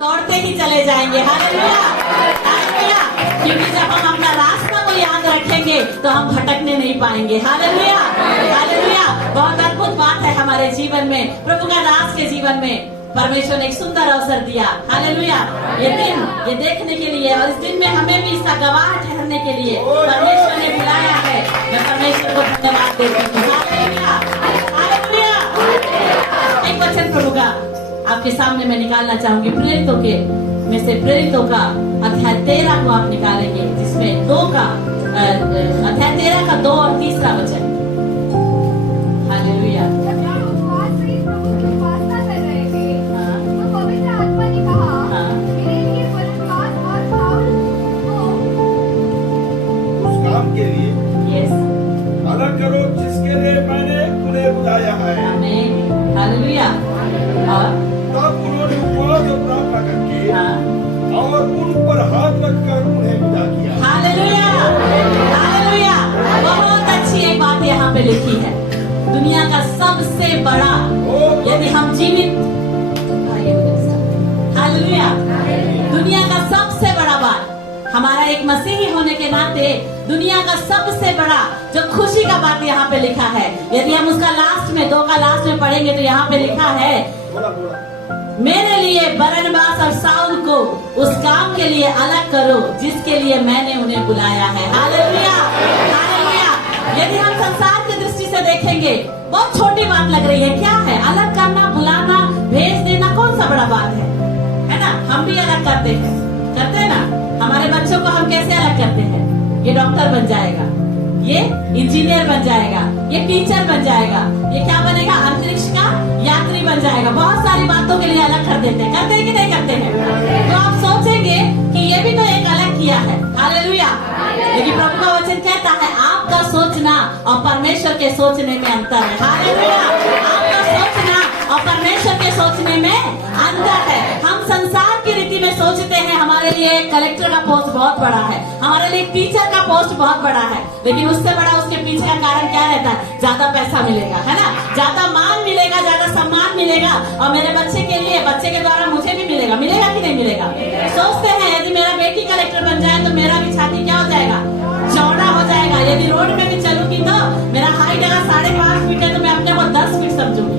दौड़ते ही चले जाएंगे। Hallelujah, hallelujah. क्योंकि जब हम अपना रास्ता को याद रखेंगे तो हम भटकने नहीं पाएंगे। Hallelujah, hallelujah. बहुत अद्भुत बात है हमारे जीवन में, प्रभु का दास के जीवन में परमेश्वर ने एक सुंदर अवसर दिया। हालेलुया, ये दिन ये देखने के लिए और इस दिन में हमें भी इसका गवाह ठहरने के लिए परमेश्वर ने बुलाया है। मैं परमेश्वर को धन्यवाद देती हूँ। Hallelujah, hallelujah. एक वचन प्रभु का आपके सामने मैं निकालना चाहूंगी, प्रेरितों के में से प्रेरितों का अध्याय 13 को आप निकालेंगे, जिसमें अध्याय 13 का 2 और 3 वचन। हालेलुया। के लिए यस, अलग करो जिसके लिए मैंने उन्हें बुलाया है। आमीन, हालेलुया। और तब उन्होंने उपवास और प्रार्थना करके हाँ, और उन पर हाथ रखकर उन्हें विदा किया। Hallelujah, hallelujah. बहुत अच्छी एक बात यहाँ पे लिखी है, दुनिया का सबसे बड़ा, यदि हम जीवित, हालेलुया, दुनिया का सबसे बड़ा बात, हमारा एक मसीही होने के नाते दुनिया का सबसे बड़ा जो खुशी का बात यहाँ पे लिखा है, यदि हम उसका लास्ट में 2 का लास्ट में पढ़ेंगे तो यहाँ पे लिखा है, मेरे लिए बरनबास और साउल को उस काम के लिए अलग करो जिसके लिए मैंने उन्हें बुलाया है। Hallelujah, hallelujah. यदि हम संसार की दृष्टि से देखेंगे बहुत छोटी बात लग रही है, क्या है अलग करना, बुलाना, भेज देना, कौन सा बड़ा बात है ना? हम भी अलग करते हैं ना। हमारे बच्चों को हम कैसे अलग करते हैं? ये डॉक्टर बन जाएगा, ये इंजीनियर बन जाएगा, ये टीचर बन जाएगा, ये क्या बनेगा? अंतरिक्ष का यात्री बन जाएगा। बहुत सारी बातों के लिए अलग कर देते हैं, करते हैं कि नहीं करते हैं? तो आप सोचेंगे कि ये भी तो एक अलग किया है। हालेलुया। लेकिन प्रभु का वचन कहता है आपका सोचना और परमेश्वर के सोचने में अंतर है। हालेलुया। आपका सोचना और परमेश्वर के सोचने में अंतर है। हम संसार की रीति में सोचते हैं हमारे लिए एक कलेक्टर का पोस्ट बहुत बड़ा है, हमारे लिए एक टीचर का पोस्ट बहुत बड़ा है, लेकिन उससे बड़ा उसके पीछे का कारण क्या रहता है? ज्यादा पैसा मिलेगा, है ना? ज्यादा मान मिलेगा, ज्यादा सम्मान मिलेगा, और मेरे बच्चे के लिए, बच्चे के द्वारा मुझे भी मिलेगा कि नहीं मिलेगा? सोचते हैं यदि मेरा बेटी कलेक्टर बन जाए तो मेरा भी छाती क्या हो जाएगा? चौड़ा हो जाएगा। यदि रोड में भी चलूंगी तो मेरा हाइट अगर 5.5 फीट है तो मैं अपने को 10 फीट समझूंगी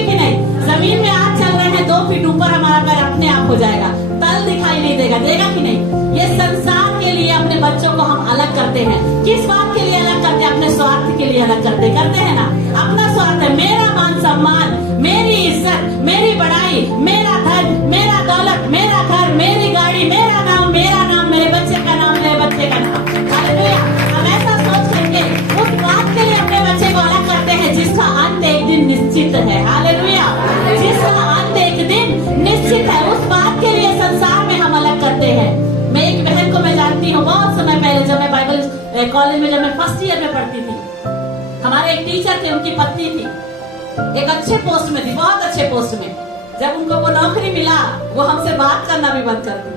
कि नहीं? जमीन में आज चल रहे हैं 2 फीट ऊपर हमारा पैर अपने आप हो जाएगा, तल दिखाई नहीं देगा कि नहीं? ये संसार के लिए अपने बच्चों को हम अलग करते हैं। किस बात के लिए अलग करते हैं? अपने स्वार्थ के लिए अलग करते हैं ना? अपना स्वार्थ है, मेरा मान सम्मान, मेरी इज्जत, मेरी बड़ाई, मेरा धन, मेरा दौलत, मेरा घर, मेरी गाड़ी, मेरा नाम, मेरे बच्चे का नाम, मेरे बच्चे का नाम। हालेलुया। हम ऐसा सोच करके उस बात के लिए अपने बच्चे को अलग करते हैं जिसका अंत एक दिन निश्चित है। हालेलुया। जिसका अंत एक दिन निश्चित है, उस बात के लिए संसार में हम अलग करते हैं। मैं एक बहन को मैं जानती हूँ, बहुत समय पहले जब मैं बाइबल कॉलेज में, जब मैं फर्स्ट ईयर में पढ़ती थी, हमारे एक टीचर थे, उनकी पत्नी थी, एक अच्छे पोस्ट में थी, बहुत अच्छे पोस्ट में। जब उनको वो नौकरी मिला, वो हमसे बात करना भी बंद कर दी,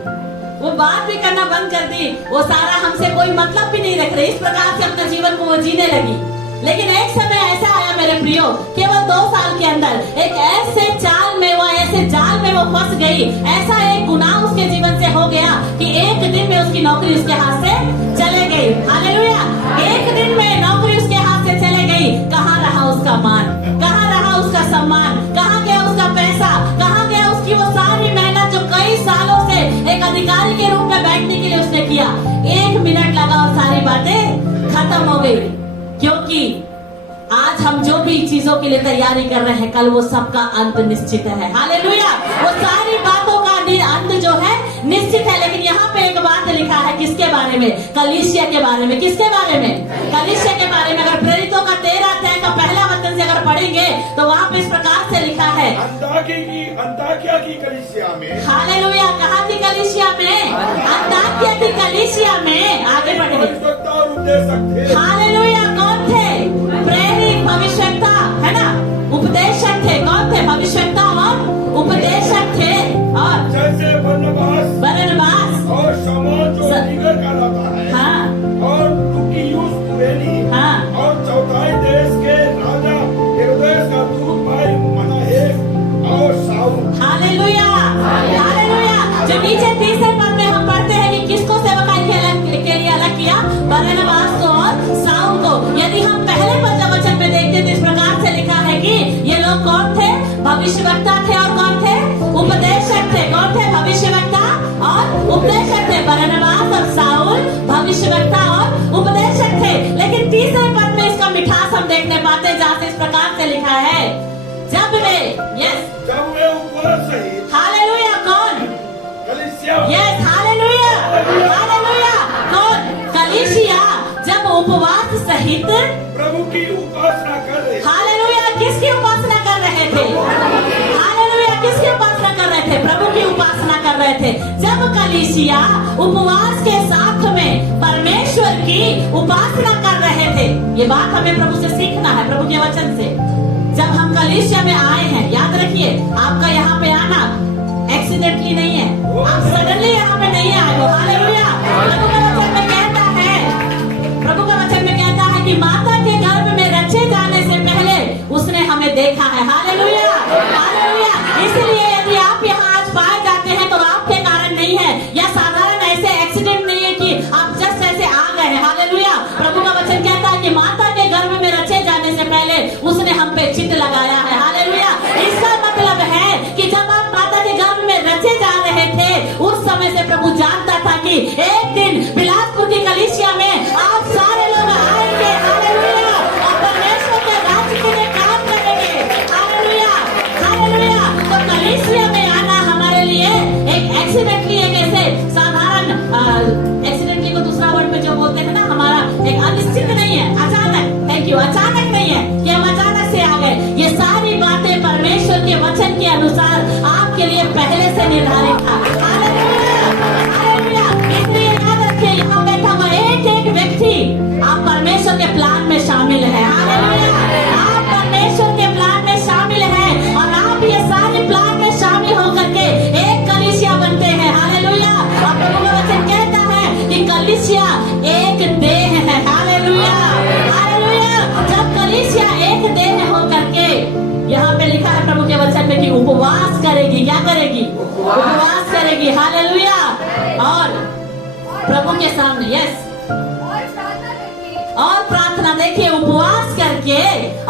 वो बात भी करना बंद कर दी, वो सारा हमसे कोई मतलब भी नहीं रख रही, इस प्रकार से अपने जीवन को वो जीने लगी। लेकिन एक समय ऐसा आया मेरे प्रियो, केवल 2 साल के अंदर एक ऐसे जाल में वो फंस गई, ऐसा एक गुनाह उसके जीवन से हो गया कि एक दिन में उसकी नौकरी उसके हाथ से चले गई। हालेलुया। एक दिन में नौकरी उसके हाथ से चले गई। कहाँ रहा उसका मान? कहाँ रहा उसका सम्मान? कहाँ गया उसका पैसा? कहाँ गया उसकी वो सारी मेहनत जो कई सालों से एक अधिकारी के रूप में बैठने के लिए उसने किया? 1 मिनट लगा और सारी बातें खत्म हो गई। क्योंकि आज हम जो भी चीजों के लिए तैयारी कर रहे हैं, कल वो सबका अंत निश्चित है। हालेलुया। वो सारी बातों का अंत जो है निश्चित है। लेकिन यहाँ पे एक बात लिखा है, किसके बारे में? कलीसिया के बारे में। किसके बारे में? कलीसिया के बारे में। अगर प्रेरितों का 13 अध्याय का पहला वचन से अगर पढ़ेंगे तो वहाँ पे इस प्रकार से लिखा है, अंताकिया की कलीसिया में। हालेलुया। कहाँ की कलीसिया में? अंताकिया की कलीसिया में। आगे बढ़ेंगे। हालेलुया। कौन थे? प्रेरित, भविष्यवक्ता, है ना? उपदेशक थे। कौन थे? भविष्यवक्ता और उपदेशक थे। और जैसे बरनबास और शमौन जो नीगर कहलाता है, हाँ, और लुकियुस कुरेनी, हाँ, और चौथाई देश के राजा हेरोदेस का दूत भाई मनाहेम और शाऊल। Hallelujah, hallelujah. नीचे तीसरे पद में हम पढ़ते हैं कि किसको सेवकाई के लिए अलग किया, बरनबास को और साउल को। यदि हम पहले वचन में देखते तो इस प्रकार से लिखा है कि ये लोग कौन थे, भविष्यवक्ता थे और कौन थे, उपदेशक थे। कौन थे, भविष्यवक्ता और उपदेशक थे। बरनबास और साउल भविष्यवक्ता और उपदेशक थे। लेकिन तीसरे पद में इसका मिठास हम देखने पाते जहाँ से इस प्रकार से लिखा है, जब वे उपवास सहित हालेलुया, कौन, कलीसिया, यस हालेलुया, हालेलुया, कौन, कलीसिया जब उपवास सहित प्रभु की उपासना कर रहे, हालेलुया, किसकी उपासना कर रहे थे, हालेलुया, किसकी उपासना कर रहे थे, प्रभु की उपासना कर रहे थे। जब कलीसिया उपवास के साथ में परमेश्वर की उपासना कर रहे थे, ये बात हमें प्रभु से सीखना है, प्रभु के वचन से। जब हम कलीसिया में आए हैं, याद रखिए आपका यहाँ पे आना एक्सीडेंटली नहीं है, आप सडनली यहाँ पे नहीं आए हो। हालेलुया, प्रभु का वचन में कहता है, प्रभु का वचन में कहता है कि माता के गर्भ में रचे जाने से पहले उसने हमें देखा है। Hallelujah, hallelujah. इसलिए यदि आप यहाँ आज पाए जाते हैं तो आपके कारण नहीं है, या साधारण ऐसे एक्सीडेंट नहीं है कि आप जस्ट ऐसे आ गए हैं। हालेलुया, प्रभु का वचन कहता है कि माता के गर्भ में रचे जाने से पहले उसने हम पे चित्त लगाया है। हालेलुया, इसका मतलब है कि जब आप माता के गर्भ में रचे जा रहे थे, उस समय से प्रभु जानता था कि एक दिन बिलासपुर की कलीसिया में आप सारे लोग आएंगे। हालेलुया, और परमेश्वर के राज्य के लिए काम करेंगे। Hallelujah, hallelujah. तो कलीसिया में आना हमारे लिए एक एक्सीडेंटली, एक ऐसे साधारण एक्सीडेंटली को दूसरा वर्ड में जो बोलते हैं ना, हमारा एक अनिश्चित नहीं है, अचानक, थैंक यू, अचानक नहीं है कि हम अचानक से आ गए। ये सारी बातें परमेश्वर के वचन के अनुसार आपके लिए पहले से निर्धारित था। Hallelujah, hallelujah. इसलिए याद रखिए, यहाँ बैठा हुआ एक एक व्यक्ति आप परमेश्वर के प्लान में शामिल है। हालेलुया, आप परमेश्वर के प्लान में शामिल है और आप ये सारे प्लान में शामिल होकर के एक कलीसिया बनते हैं। हालेलुया, और प्रभु का वचन कहता है कि कलीसिया एक देह है। Hallelujah, hallelujah. जब कलीसिया एक देह होकर के, यहाँ पे लिखा है प्रभु के वचन में कि उपवास करेगी, क्या करेगी, उपवास करेगी। हालेलुया, और प्रभु के सामने, यस, और प्रार्थना, देखिए उपवास करके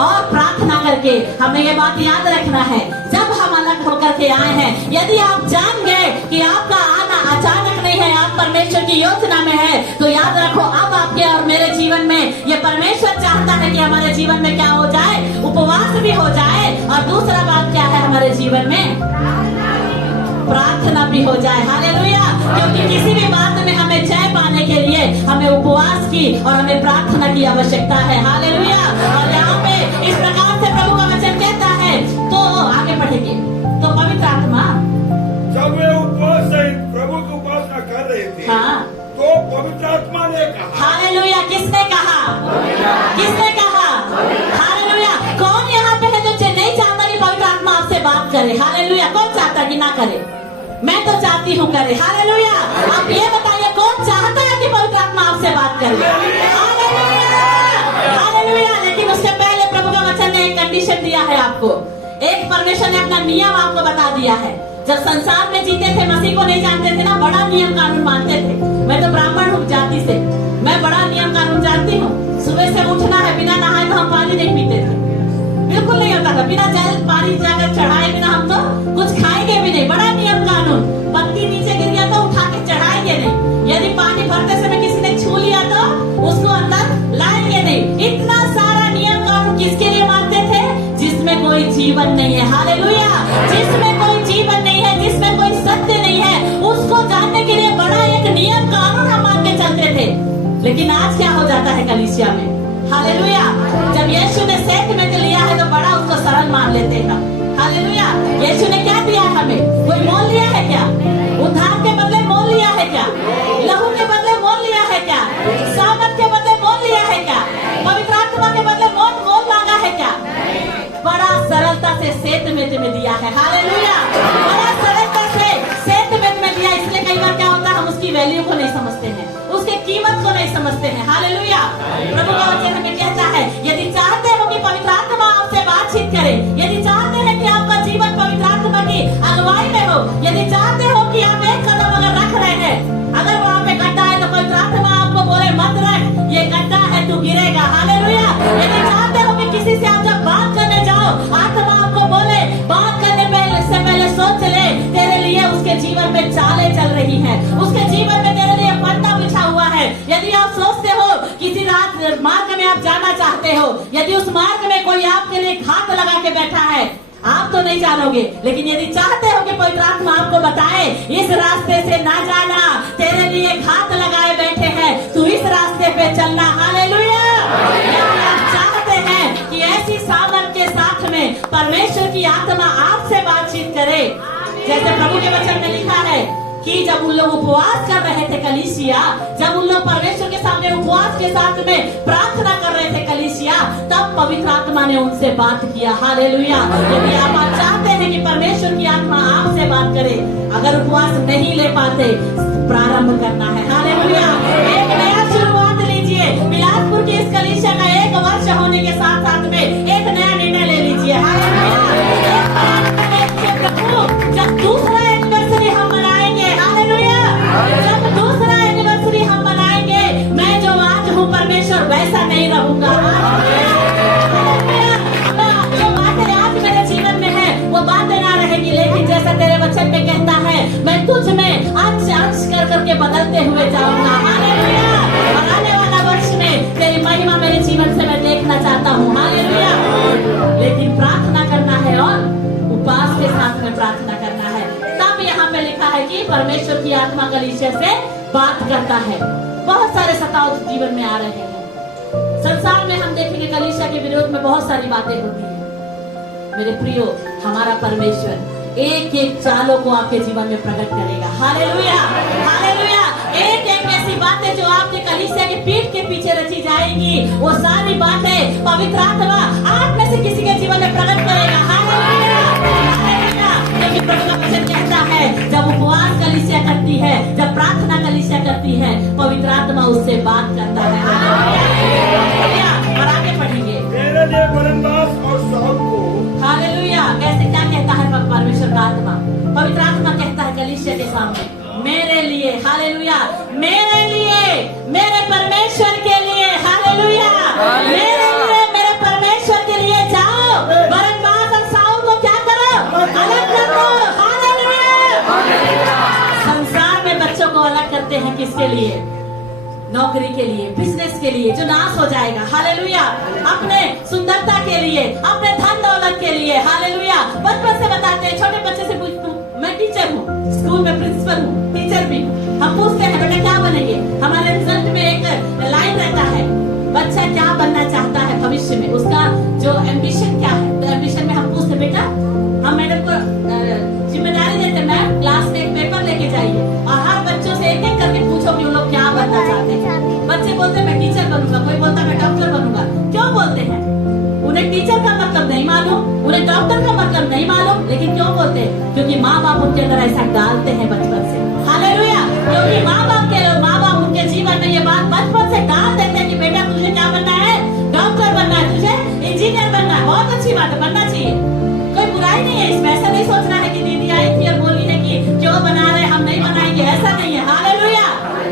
और प्रार्थना करके हमें ये बात याद रखना है। जब हम अलग होकर के आए हैं, यदि आप जान गए कि आपका आना अचानक नहीं है, आप परमेश्वर की योजना में है, तो याद रखो अब आपके और मेरे जीवन में ये परमेश्वर चाहता है कि हमारे जीवन में क्या हो जाए, उपवास भी हो जाए, और दूसरा बात क्या है हमारे जीवन में, प्रार्थना भी हो जाए। हालेलुया, क्योंकि किसी भी बात में हमें जय पाने के लिए हमें उपवास की और हमें प्रार्थना की आवश्यकता है। हालेलुया, और यहाँ पे इस प्रकार से प्रभु का वचन कहता है, तो आगे पढ़ेंगे, तो पवित्र आत्मा जब वे उपवास सहित प्रभु की उपासना कर रहे थे, हाँ, तो पवित्र आत्मा ने कहा, हालेलुया, किसने कहा, किसने कहा, हालेलुया। कौन यहाँ पे है जो नहीं चाहता कि पवित्र आत्मा आपसे बात करे? हालेलुया, कौन चाहता कि ना करे? मैं तो चाहती हूँ करे। हालेलुया, आप ये बताइए कौन चाहता है कि पवित्र आत्मा आपसे बात करे? Hallelujah, hallelujah. लेकिन उससे पहले प्रभु का वचन ने एक कंडीशन दिया है आपको, एक परमेश्वर ने अपना नियम आपको बता दिया है। जब संसार में जीते थे, मसीह को नहीं जानते थे ना, बड़ा नियम कानून मानते थे। मैं तो ब्राह्मण हूँ जाति से, मैं बड़ा नियम कानून जानती हूँ। सुबह से उठना है, बिना नहाए तो हम पानी नहीं पीते थे, बिल्कुल नहीं होता था। बिना जल पानी जाकर चढ़ाए बिना हम तो कुछ खाएंगे भी नहीं, बड़ा नियम कानून। पत्ती नीचे गिर गया तो उठा के चढ़ाएंगे नहीं, यदि पानी भरते समय किसी ने छू लिया तो उसको अंदर लाएंगे नहीं। इतना सारा नियम कानून किसके लिए मानते थे? जिसमें कोई जीवन नहीं है। हालेलुया, जिसमें कोई जीवन नहीं है, जिसमें कोई सत्य नहीं है, उसको जानने के लिए बड़ा एक नियम कानून हम मान के चलते थे। लेकिन आज क्या हो जाता है कलीसिया में? हालेलुया, जब यीशु ने सेंक्रेमेंट लिया है तो बड़ा उसको सरल मान लेते हैं। हालेलुया, यीशु ने जीवन में चालें चल रही हैं, उसके जीवन में तेरे लिए फंदा बिछा हुआ है। यदि आप सोचते हो किसी मार्ग में आप जाना चाहते हो, यदि उस मार्ग में कोई आपके लिए घात लगा के बैठा है, आप तो नहीं जानोगे, लेकिन यदि चाहते हो कि पवित्र आत्मा आपको बताए इस रास्ते से ना जाना, तेरे लिए घात लगाए बैठे हैं, तू इस रास्ते पे चलना। हालेलुया। यदि आप चाहते हैं कि ऐसी सामर्थ के साथ में परमेश्वर की आत्मा आपसे बातचीत करे, जैसे प्रभु के वचन में लिखा है कि जब उन लोग उपवास कर रहे थे कलीसिया, जब उन लोग परमेश्वर के सामने उपवास के साथ में प्रार्थना कर रहे थे कलीसिया, तब पवित्र आत्मा ने उनसे बात किया। हालेलुया। यदि आप चाहते हैं कि परमेश्वर की आत्मा आपसे बात करे, अगर उपवास नहीं ले पाते, प्रारंभ करना है। हालेलुया। एक नया शुरुआत लीजिए। बिलासपुर की इस कलीसिया का 1 वर्ष होने के साथ साथ में एक नया निर्णय ले लीजिए। हालेलुया। जब दूसरा एनिवर्सरी हम मनाएंगे, हालेलुया, जब दूसरा एनिवर्सरी हम मनाएंगे, मैं जो आज हूँ परमेश्वर वैसा नहीं रहूंगा। जो बातें आज मेरे जीवन में है वो बातें ना रहेगी, लेकिन जैसा तेरे वचन में कहता है, मैं तुझ में अंश अंश कर करके बदलते हुए जाऊंगा। हालेलुया। और आने वाला वर्ष में तेरी महिमा मेरे जीवन से मैं देखना चाहता हूँ। हालेलुया। लेकिन प्रार्थना करना है और उपवास के साथ में प्रार्थना करना है। तब यहाँ पे लिखा है कि परमेश्वर की आत्मा कलीसिया से बात करता है। बहुत सारे सताव जीवन में आ रहे हैं। संसार में हम देखेंगे कलीसिया के विरोध में बहुत सारी बातें होती हैं। मेरे प्रियो, हमारा परमेश्वर एक एक चालों को आपके जीवन में प्रकट करेगा। हालेलुया। हालेलुया। एक एक ऐसी बातें जो आपके कलीसिया की पीठ के पीछे रची जाएंगी, वो सारी बातें पवित्र आत्मा आप में से किसी के जीवन में प्रकट करेगा। हालेलुया। हालेलुया। क्योंकि प्रभु का वचन कहता है, जब उपवास कलीसिया करती है, जब प्रार्थना कलीसिया करती है, पवित्र आत्मा उससे बात करता है। हालेलुया। और आगे पढ़ेंगे। मेरे लिए बरनबास और शाऊल को। हालेलुया। कैसे क्या कहता है परमेश्वर का आत्मा? पवित्र आत्मा कहता है कलीसिया के सामने, मेरे लिए, हालेलुया, मेरे लिए, मेरे परमेश्वर के लिए, हालेलुया, मेरे लिए, मेरे परमेश्वर के लिए जाओ, बरनबास और शाऊल को क्या करो? अलग कर दो। हालेलुया। संसार में बच्चों को अलग करते हैं किसके लिए? नौकरी के लिए, बिजनेस के लिए, जो नाश हो जाएगा। हालेलुया। अपने सुंदरता के लिए, अपने धन दौलत के लिए। हालेलुया। बचपन से बताते हैं, छोटे बच्चे से पूछते, मैं टीचर हूँ, स्कूल में प्रिंसिपल हूँ, टीचर भी हूँ। हम पूछते हैं, बेटा क्या बनेंगे? हमारे रिजल्ट में एक लाइन रहता है, बच्चा क्या बनना चाहता है भविष्य में, उसका जो एम्बिशन क्या है। तो एम्बिशन में हम पूछते, बेटा, हम मैडम को जिम्मेदारी देते, मैम क्लास में एक पेपर लेके जाइए और हर बच्चों से एक एक करके पूछो कि वो लोग क्या बनना चाहते हैं। बच्चे बोलते हैं मैं टीचर बनूंगा, कोई बोलता है मैं डॉक्टर बनूंगा। क्यों बोलते हैं? उन्हें टीचर का मतलब नहीं मालूम, उन्हें डॉक्टर का मतलब नहीं मालूम, लेकिन क्यों बोलते हैं? क्योंकि माँ बाप उनके अंदर ऐसा डालते हैं बचपन से। हालेलुया। क्योंकि माँ बाप उनके जीवन में ये बात बचपन से डाल देते हैं कि बेटा तुझे क्या बनना है? डॉक्टर बनना है, तुझे इंजीनियर बनना है। बहुत अच्छी बात है, बनना चाहिए, कोई बुराई नहीं है इसमें। ऐसा नहीं सोचना है कि दीदी आई थी और बोली है कि क्यों बना रहे, हम नहीं बनाएंगे, ऐसा नहीं है। हालेलुया।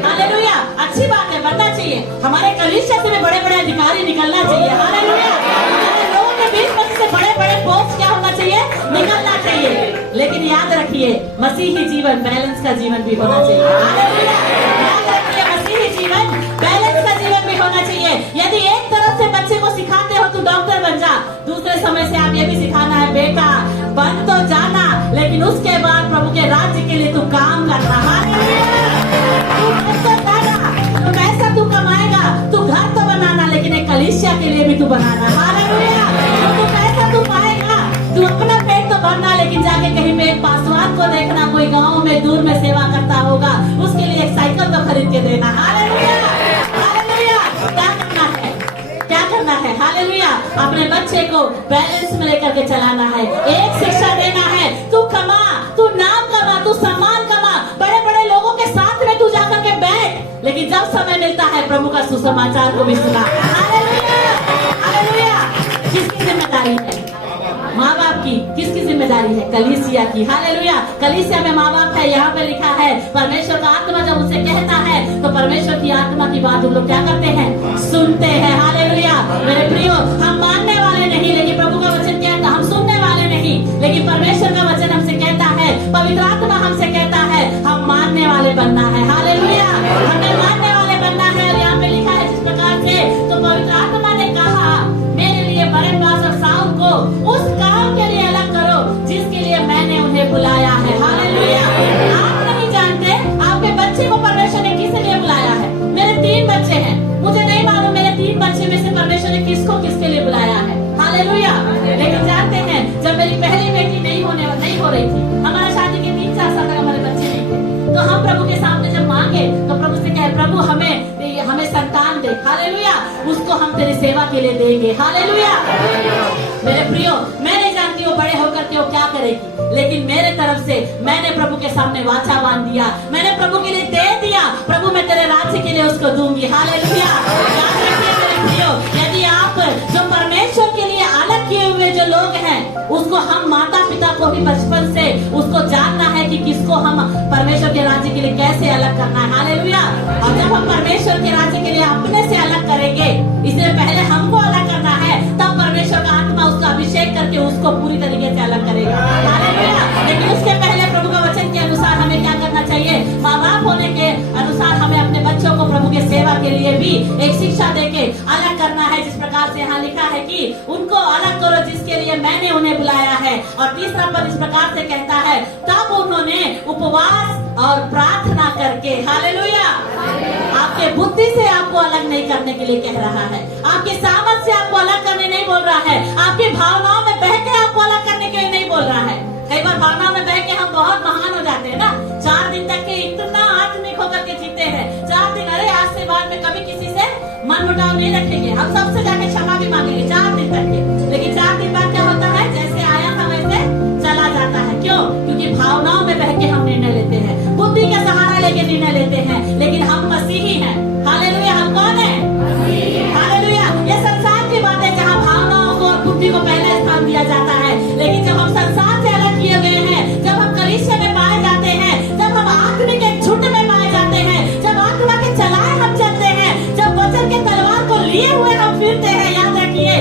हालेलुया। अच्छी बात है, बनना चाहिए। हमारे कलीसिया से भी बड़े बड़े अधिकारी निकलना चाहिए। हालेलुया। हमारे लोगों के बीच में से बड़े बड़े पोस्ट क्या होना चाहिए? निकलना चाहिए। लेकिन याद रखिए, मसीही जीवन बैलेंस का जीवन भी होना चाहिए। हालेलुया। याद रखिए, मसीही जीवन बैलेंस का जीवन भी होना चाहिए। यदि एक तरफ से बच्चे को सिखाते हो तू डॉक्टर बन जा, दूसरे समय से आप ये भी सिखाना है, बेटा बन तो जाना, लेकिन उसके बाद प्रभु के राज्य के लिए तू काम करना। हालेलुया। तू बन तो जाना, तो पैसा तू कमाएगा, तू घर तो बनाना, लेकिन एक कलीसिया के लिए भी तू बनाना। हालेलुया। तो पैसा तू पाएगा, तू अपना पेट तो भरना, लेकिन जाके कहीं पे एक पासवान को देखना, कोई गांव में दूर में सेवा करता होगा, उसके लिए एक साइकिल तो खरीद के देना। हालेलुया। हालेलुया। क्या करना है? क्या करना है? हालेलुया। अपने बच्चे को बैलेंस में लेकर के चलाना है। एक शिक्षा देना है, तू कमा, तू नाम कमा, तू सम्मान कमा, बड़े बड़े लोगों के साथ में तू जाकर के बैठ, लेकिन जब समय मिलता है प्रभु का सुसमाचार को भी सुना। हालेलुया। हालेलुया। किसकी जिम्मेदारी है? माँ बाप की। किसकी जिम्मेदारी है? कलीसिया की। हालेलुया। कलीसिया में माँ बाप है। यहाँ पे लिखा है परमेश्वर का आत्मा जब उसे कहता है तो परमेश्वर की आत्मा की बात हम लोग क्या करते हैं? सुनते हैं। हालेलुया। मेरे प्रियो, हम मानने वाले नहीं, लेकिन प्रभु का वचन कहता, हम सुनने वाले नहीं, लेकिन परमेश्वर का वचन हमसे कहता है, पवित्र आत्मा हमसे कहता है, मांगे तो प्रभु से कहे प्रभु हमें संतान दे, हालेलुया, उसको हम तेरी सेवा के लिए देंगे, हालेलुया। मेरे प्रियो, मैं नहीं जानती वो बड़े होकर के वो क्या करेगी, लेकिन मेरे तरफ से मैंने प्रभु के सामने वाचा बांध दिया, मैंने प्रभु के लिए दे दिया, प्रभु मैं तेरे राज्य के लिए उसको दूंगी, हालेलुया। याद रखिए मेरे प्रियो, यदि आप जो परमेश्वर के लिए अलग किए हुए जो लोग हैं, उसको हम माता पिता को भी बचपन से उसको जानना है कि किसको हम परमेश्वर के राज्य के लिए कैसे अलग करना है, हालेलुया। और जब हम परमेश्वर के राज्य के लिए अपने से अलग करेंगे, इससे पहले हमको अलग करना है, तब परमेश्वर का आत्मा उसका अभिषेक करके उसको पूरी तरीके से अलग करेगा, हालेलुया। लेकिन उसके पहले प्रभु का वचन के अनुसार हमें क्या करना चाहिए, माँ बाप होने के अनुसार हमें अपने बच्चों को प्रभु के सेवा के लिए भी एक शिक्षा देके अलग करना है, जिस प्रकार से यहाँ लिखा है कि उनको अलग करो जिसके लिए मैंने उन्हें बुलाया है। और तीसरा पद इस प्रकार से कहता है, तब उन्होंने उपवास और प्रार्थना करके, हालेलुया। आपके बुद्धि से आपको अलग नहीं करने के लिए कह रहा है, आपकी सामर्थ से आपको अलग करने नहीं बोल रहा है, आपकी भावनाओं में बह के आपको अलग करने के लिए नहीं बोल रहा है। कई बार भावनाओं में बह के हम बहुत महान हो जाते हैं ना, 4 दिन तक के इतना आत्मिक होकर के जीते हैं, 4 दिन, अरे आज से बाद में कभी किसी से मन मुटाव नहीं रखेंगे, हम सबसे जाके क्षमा भी मांगेंगे 4 दिन तक के, लेकिन 4 दिन बाद क्या होता है, जैसे आया था वैसे चला जाता है। क्यों? क्योंकि भावनाओं में बह के हम निर्णय लेते हैं, बुद्धि का सहारा लेके निर्णय लेते हैं, लेकिन हम मसीही हैं, हालेलुया। हम कौन है? हालेलुया। ये संसार की बात है जहाँ भावनाओं को और बुद्धि को पहला स्थान दिया जाता है, लेकिन जब हम संसार से अलग किए गए हैं, जब हम कलीसिया में पाए जाते हैं, जब हम आत्मिक एक झुंड में पाए जाते हैं, जब आत्मा के चलाए हम चलते हैं, जब वचन के तलवार को लिए हुए हम फिरते हैं, याद रखिए,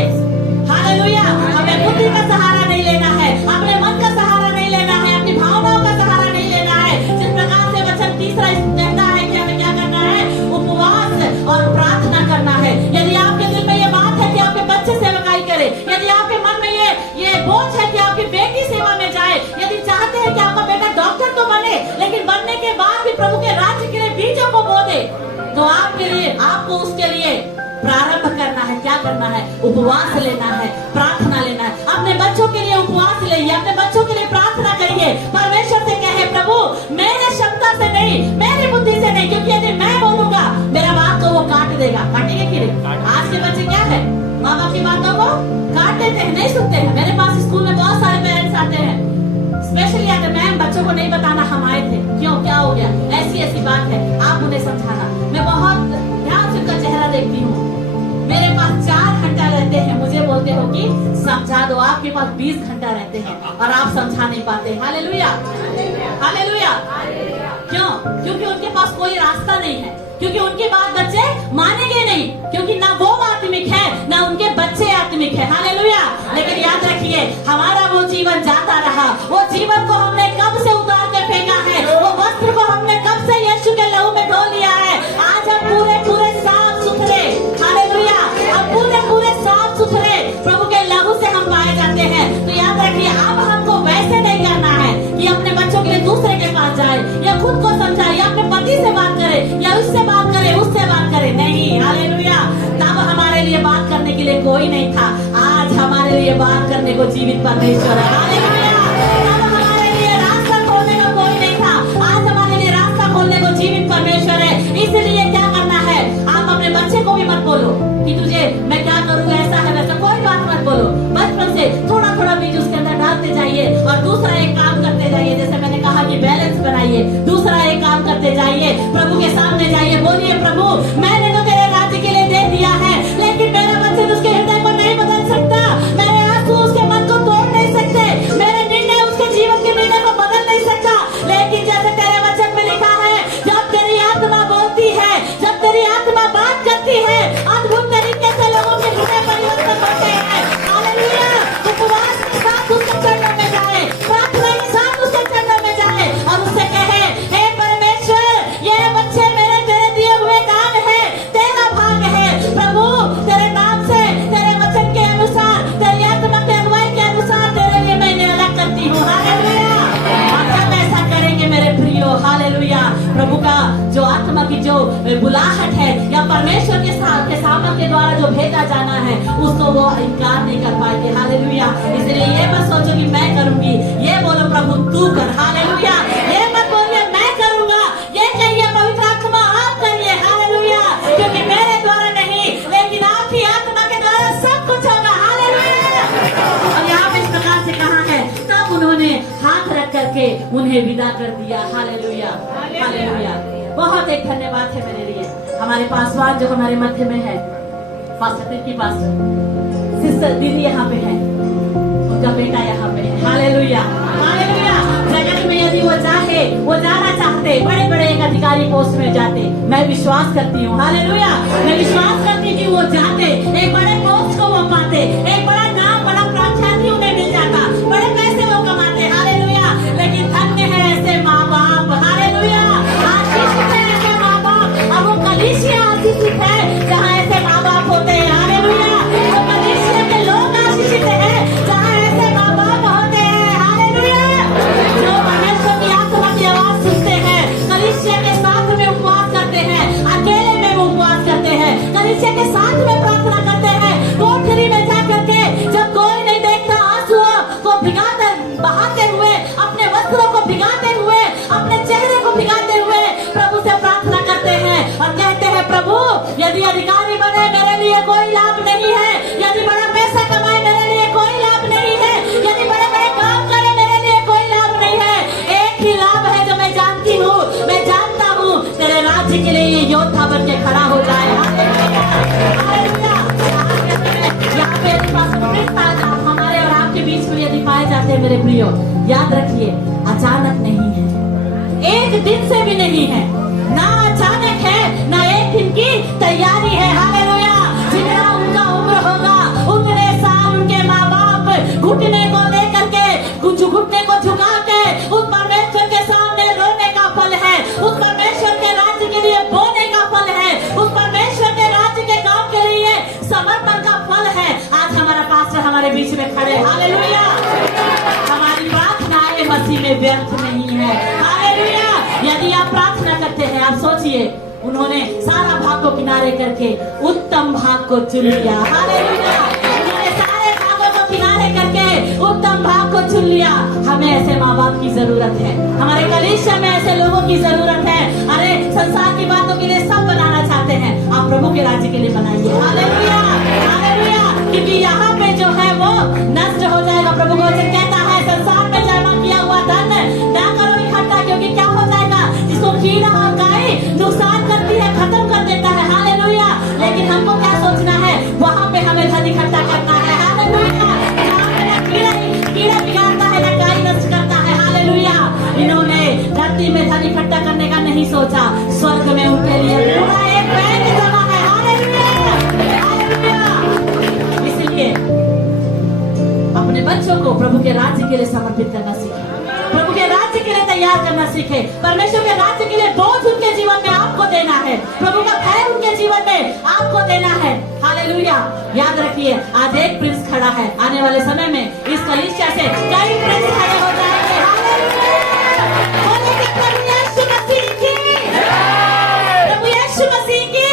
हालेलुया। हमें बुद्धि का सहारा नहीं लेना है, अपने मन का सहारा नहीं लेना है, अपनी भावनाओं का सहारा नहीं लेना है। जिस प्रकार से वचन तीसरा कहता है कि हमें क्या करना है, उपवास और प्रार्थना करना है। यदि आपके दिल में ये बात है कि आपके बच्चे सेवकाई करे, यदि आपके मन में ये बोझ है कि आपकी बेटी सेवा में जाए, यदि चाहते हैं कि आपका बेटा डॉक्टर तो बने, लेकिन बनने के बाद भी प्रभु के राज्य के लिए बीजों को बो दे, तो आपके लिए, आपको उसके लिए प्रारंभ करना है, क्या करना है, उपवास लेना है, प्रार्थना लेना है। अपने बच्चों के लिए उपवास लेइए, अपने बच्चों के लिए प्रार्थना करिए, परमेश्वर से कहे प्रभु मेरे क्षमता से नहीं, मेरी बुद्धि से नहीं, क्योंकि यदि मैं बोलूंगा मेरा बात को वो काट देगा, काटेंगे कि नहीं? आज के बच्चे क्या है, माँ बाप की बातों को काट देते हैं, नहीं सुनते हैं। मेरे पास स्कूल में बहुत सारे पेरेंट्स आते हैं, स्पेशली अगर मैम बच्चों को नहीं बताना हम आए थे, क्यों, क्या हो गया, ऐसी बात है, आप उन्हें समझाना। मैं बहुत ध्यान से उनका चेहरा देखती हूँ, मेरे पास 4 घंटा रहते हैं, मुझे बोलते हो कि समझा दो, आपके पास 20 घंटा रहते हैं और आप समझा नहीं पाते, हालेलुया, हालेलुया। क्यों? क्योंकि उनके पास कोई रास्ता नहीं है, क्योंकि उनकी बात बच्चे मानेंगे नहीं, क्योंकि ना वो आत्मिक है ना उनके बच्चे आत्मिक है, हालेलुया। लेकिन याद रखिए, हमारा वो जीवन जाता रहा, वो जीवन को हमने कब से उतार के फेंका है, वो वस्त्र को हमने कब से यीशु के लहू में धो लिया है। आज हम पूरे साफ सुथरे, हालेलुया, हम पूरे साफ सुथरे प्रभु के लहू से हम पाए जाते हैं। तो याद रखिए, अब हमको वैसे नहीं करना है कि अपने बच्चों के लिए दूसरे के पास जाए, या खुद को समझाए, या अपने पति से बात करे, या उससे बात करे, उससे बात करे, नहीं, हालेलुया। तब हमारे लिए बात करने के लिए कोई नहीं था, आज हमारे लिए बात करने को जीवित परमेश्वर है, हालेलुया। तब हमारे लिए रास्ता खोलने को कोई नहीं था, आज हमारे लिए रास्ता खोलने को जीवित परमेश्वर है। इसलिए क्या करना है, आप अपने बच्चे को भी मत बोलो कि तुझे मैं क्या करूँगा, ऐसा है वैसा, कोई बात मत बोलो। बचपन से थोड़ा बीज उसके अंदर डालते जाइए और दूसरा एक काम करते जाइए, जैसे मैंने कहा कि बैलेंस बनाइए, दूसरा एक काम करते जाइए, प्रभु के सामने जाइए, बोलिए प्रभु मैंने तो तेरे राज्य के लिए दे दिया है, लेकिन मेरा बच्चा उसके हृदय को नहीं बदल सकता, मेरे आंसू उसके मन को तोड़ नहीं सकते, मेरे निर्णय उसके जीवन के निर्णय को बदल नहीं सकता। लेकिन जैसे तेरे वचन में लिखा है, जब तेरी आत्मा बोलती है, जब तेरी आत्मा बात करती है, अद्भुत तरीके से लोगों के हृदय परिवर्तन होते हैं, हालेलुया। उपवास के साथ उसके चरणों में जाए, प्रार्थना के साथ उसके चरणों में जाए और उससे कहे, हे परमेश्वर, ये बच्चे मेरे तेरे दिए हुए काम है, तेरा भाग है प्रभु, तेरे नाम से, तेरे वचन के अनुसार, तेरी आत्मा के अगुवाई के अनुसार तेरे लिए मैं इन्हें अलग करती हूँ, हालेलुया। और जब ऐसा करेंगे मेरे प्रियो, हालेलुया, प्रभु का जो आत्मा की जो बुलाहट है, या परमेश्वर के साथ के सामने के द्वारा जो भेजा जाना है, उसको वो इनकार नहीं कर पाएंगे, हालेलुया। इसलिए ये मत सोचो कि मैं करूंगी, ये बोलो प्रभु तू कर, हालेलुया। ये मत बोलिए मैं करूंगा, ये कहिए पवित्र आत्मा उन्हें विदा कर दिया। Hallelujah, hallelujah. बहुत एक धन्यवाद है मेरे लिए। हमारे पासवान जो हमारे मध्य में है, पास्टर की पास्टर सिस्टर दीदी यहाँ पे है, उनका बेटा यहाँ पे है। Hallelujah, hallelujah. जगत में यदि वो चाहे, वो जाना चाहते, बड़े बड़े एक अधिकारी पोस्ट में जाते, मैं विश्वास करती हूँ। हालेलुया, मैं विश्वास करती हूँ कि वो जाते, एक बड़े पोस्ट को वो पाते, एक बड़ा नाम, बड़ा प्रख्याति उन्हें मिल जाता, बड़े पैसे वो कमाते। हालेलुया। लेकिन धन्य है ऐसे माँ बाप। हालेलुया, आशीषित है ऐसे माँ बाप। अब वो कलीसिया आशीषित है जहाँ ऐसे माँ बाप होते हैं। हालेलुया, वो कलीसिया के लोग आशीषित है जहाँ ऐसे माँ बाप होते हैं। हालेलुया, जो परमेश्वर की आत्मा की आवाज सुनते हैं, कलीसिया के साथ में उपवास करते हैं, अकेले में वो उपवास करते हैं, कलीसिया के साथ में प्रार्थना करते हैं, कोठरी में जा करके जब कोई नहीं देखता, आंसुओं को भिगाते, बहाते हुए, अपने वस्त्रों को भिगाते हुए, अपने चेहरे को भिगाते हुए प्रभु से प्रार्थना करते हैं और कहते हैं, प्रभु यदि अधिकारी बने मेरे लिए कोई लाभ नहीं है, यदि बड़ा पैसा कमाए मेरे लिए कोई लाभ नहीं है, यदि बड़े बड़े काम करे मेरे लिए कोई लाभ नहीं है। एक ही लाभ है जो मैं जानती हूँ, मैं जानता हूँ, तेरे राज्य के लिए ये योद्धा बन के खड़ा हो जाए। हालेलुया, यहाँ पे हमारे और आपके बीच में यदि पाए जाते हैं मेरे प्रियो, याद रखिए अचानक नहीं है, एक दिन से भी नहीं है, ना अचानक है, ना एक दिन की तैयारी है। हालेलुया, जितना उनका उम्र होगा उतने साल उनके माँ बाप घुटने को लेकर के, घुटने को झुका के उस परमेश्वर के सामने रोने का फल है, उस परमेश्वर के राज्य के लिए बोने का फल है, उस परमेश्वर के राज्य के काम के लिए समर्पण का फल है। आज हमारा पास्टर हमारे बीच में खड़े। हालेलुया, हमारी प्रार्थनाएं मसीह में व्यर्थ नहीं है। हालेलुया, यदि आप प्रार्थना करते हैं, आप सोचिए उन्होंने सारा भाग को किनारे करके उत्तम भाग को चुन लिया। हालेलुया, उन्होंने सारे भागों को किनारे करके उत्तम भाग को चुन लिया। हमें ऐसे माँ बाप की जरूरत है, हमारे कलीसिया में ऐसे लोगों की जरूरत है। अरे संसार की बातों के लिए सब बनाना चाहते हैं, आप प्रभु के राज्य के लिए बनाइए। हालेलुया, हालेलुया, क्योंकि यहाँ पे जो है वो नष्ट हो जाएगा। प्रभु का वचन कहता है, संसार में जमा किया हुआ धन ना करो इकट्ठा, क्योंकि क्या हो जाएगा, जिसको कीड़ा और गाय नुकसान करती है, खत्म कर देता है। हालेलुया, लेकिन हमको क्या सोचना है, वहाँ पे हमें धन इकट्ठा करना है। हालेलुया, जहाँ पे ना कीड़ा बिगाड़ता है, ना गाय नष्ट करता है। हालेलुया, इन्होंने धरती में धन इकट्ठा करने का नहीं सोचा, स्वर्ग में उनके लिए पूरा एक बैंक जमा है। Hallelujah, hallelujah. इसलिए अपने बच्चों को प्रभु के राज्य के लिए समर्पित करना सीखें, प्रभु के राज्य के लिए तैयार करना सीखे। परमेश्वर के राज्य के लिए बोझ उनके जीवन में आपको देना है, प्रभु का भय उनके जीवन में आपको देना है। हालेलुया, याद रखिए आज एक प्रिंस खड़ा है, आने वाले समय में इस कलीसिया से कई प्रिंस खड़े हो जाएंगे। हालेलुया, बोलेंगे प्रभु यीशु मसीह की, प्रभु यीशु मसीह की।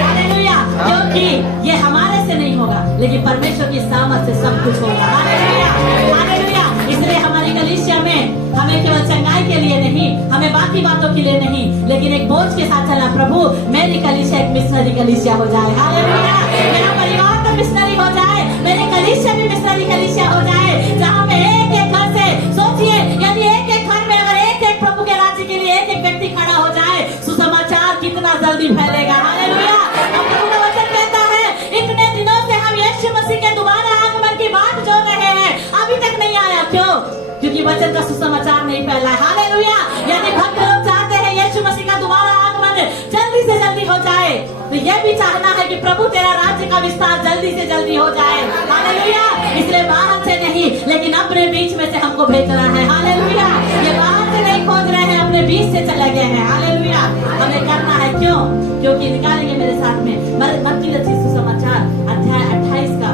हालेलुया, क्योंकि ये हमारे से नहीं होगा, लेकिन परमेश्वर की सामर्थ से सब कुछ होगा। Hallelujah, hallelujah. इसलिए हमारी कलीसिया में हमें केवल चंगाई के लिए नहीं, हमें बाकी बातों के लिए नहीं, लेकिन एक बोझ के साथ चलना, प्रभु मेरी कलीसिया एक मिशनरी कलीसिया हो जाए। हालेलुया, मेरा परिवार तो मिशनरी हो जाए, मेरी कलीसिया भी मिशनरी कलीसिया हो जाए, जहाँ पे एक एक घर से सोचिए, यदि एक एक घर में अगर एक एक प्रभु के राज्य के लिए एक एक व्यक्ति खड़ा हो जाए, सुसमाचार कितना जल्दी फैलेगा। हालेलुया, प्रभु का वचन कहता है, इतने दिनों से हम यीशु मसीह के दोबारा आगमन की बात जोड़ रहे हैं, अभी तक नहीं आया। क्यों? क्योंकि वचन का सुसमाचार नहीं फैला है। हालेलुया, यदि भक्त लोग चाहते हैं यीशु मसीह का दोबारा आगमन जल्दी से जल्दी हो जाए, तो यह भी चाहना है कि प्रभु तेरा राज्य का विस्तार जल्दी से जल्दी हो जाए। हालेलुया, इसलिए बाहर से नहीं, लेकिन अपने बीच में से हमको भेजना है। हालेलुया, ये बाहर से नहीं खोज रहे हैं, अपने बीच से चले गए हैं। हालेलुया, हमें करना है। क्यों? क्योंकि निकालेंगे मेरे साथ में मत्ती रचित सुसमाचार अध्याय 28 का